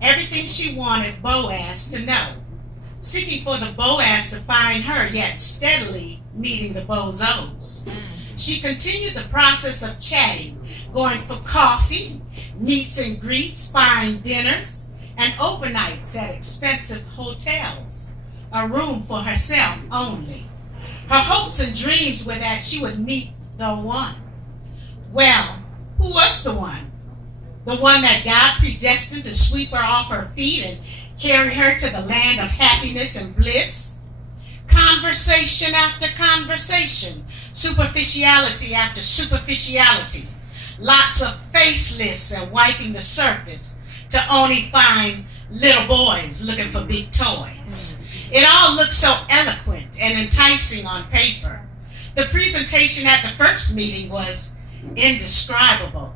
everything she wanted Boaz to know, seeking for the Boaz to find her, yet steadily meeting the bozos. She continued the process of chatting, going for coffee, meets and greets, fine dinners, and overnights at expensive hotels, a room for herself only. Her hopes and dreams were that she would meet the one. Well, who was the one? The one that God predestined to sweep her off her feet and carry her to the land of happiness and bliss? Conversation after conversation, superficiality after superficiality, lots of facelifts and wiping the surface to only find little boys looking for big toys. It all looked so eloquent and enticing on paper. The presentation at the first meeting was indescribable.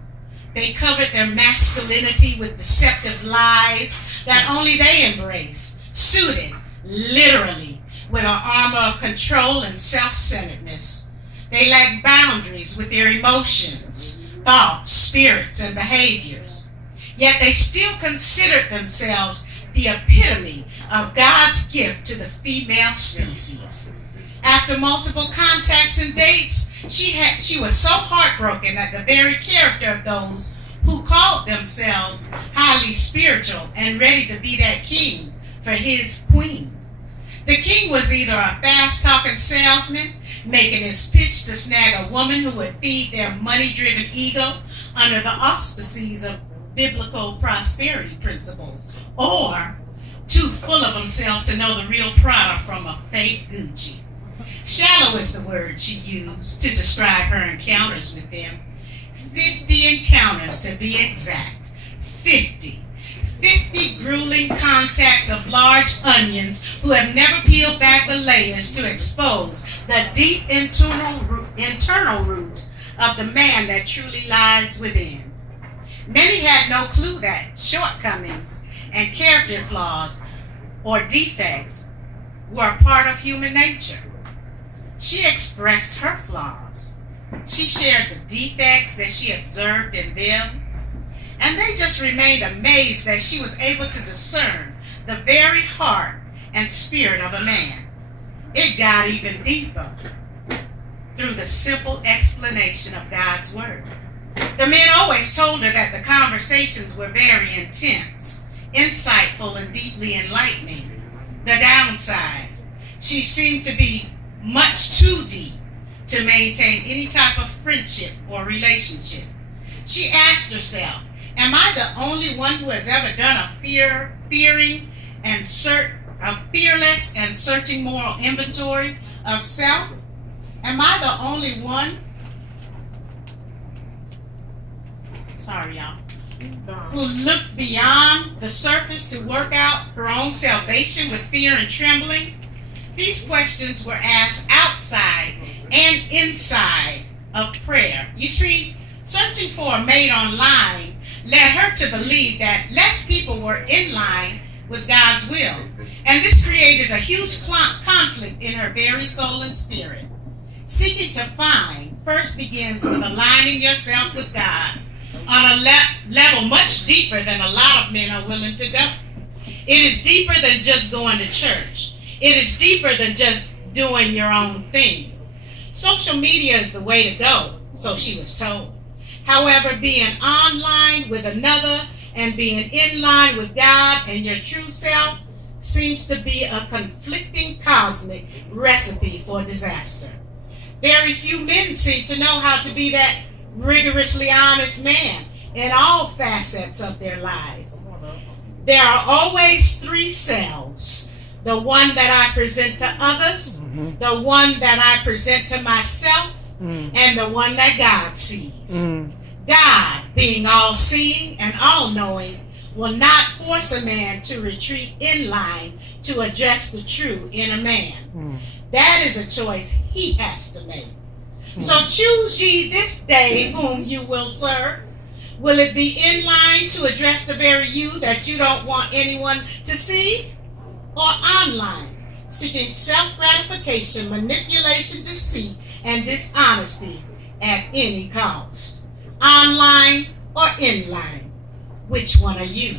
They covered their masculinity with deceptive lies that only they embrace, suited, literally, with an armor of control and self-centeredness. They lack boundaries with their emotions, thoughts, spirits, and behaviors. Yet they still considered themselves the epitome of God's gift to the female species. After multiple contacts and dates, she was so heartbroken at the very character of those who called themselves highly spiritual and ready to be that king for his queen. The king was either a fast-talking salesman making his pitch to snag a woman who would feed their money-driven ego under the auspices of biblical prosperity principles, or too full of himself to know the real Prada from a fake Gucci. Shallow is the word she used to describe her encounters with them. 50 encounters to be exact. 50 grueling contacts of large onions who have never peeled back the layers to expose the deep internal root of the man that truly lies within. Many had no clue that shortcomings and character flaws or defects were a part of human nature. She expressed her flaws. She shared the defects that she observed in them, and they just remained amazed that she was able to discern the very heart and spirit of a man. It got even deeper through the simple explanation of God's word. The men always told her that the conversations were very intense, insightful, and deeply enlightening. The downside, she seemed to be much too deep to maintain any type of friendship or relationship. She asked herself, am I the only one who has ever done a fearless and searching moral inventory of self? Am I the only one? Sorry, y'all. Who looked beyond the surface to work out her own salvation with fear and trembling? These questions were asked outside and inside of prayer. You see, searching for a mate online led her to believe that less people were in line with God's will, and this created a huge conflict in her very soul and spirit. Seeking to find first begins with aligning yourself with God on a level much deeper than a lot of men are willing to go. It is deeper than just going to church. It is deeper than just doing your own thing. Social media is the way to go, so she was told. However, being online with another and being in line with God and your true self seems to be a conflicting cosmic recipe for disaster. Very few men seem to know how to be that rigorously honest man in all facets of their lives. There are always three selves. The one that I present to others, the one that I present to myself, and the one that God sees. God, being all-seeing and all-knowing, will not force a man to retreat in line to address the true inner man. That is a choice he has to make. So choose ye this day whom you will serve. Will it be in line to address the very you that you don't want anyone to see? Or online, seeking self-gratification, manipulation, deceit, and dishonesty at any cost? Online or in line? Which one are you?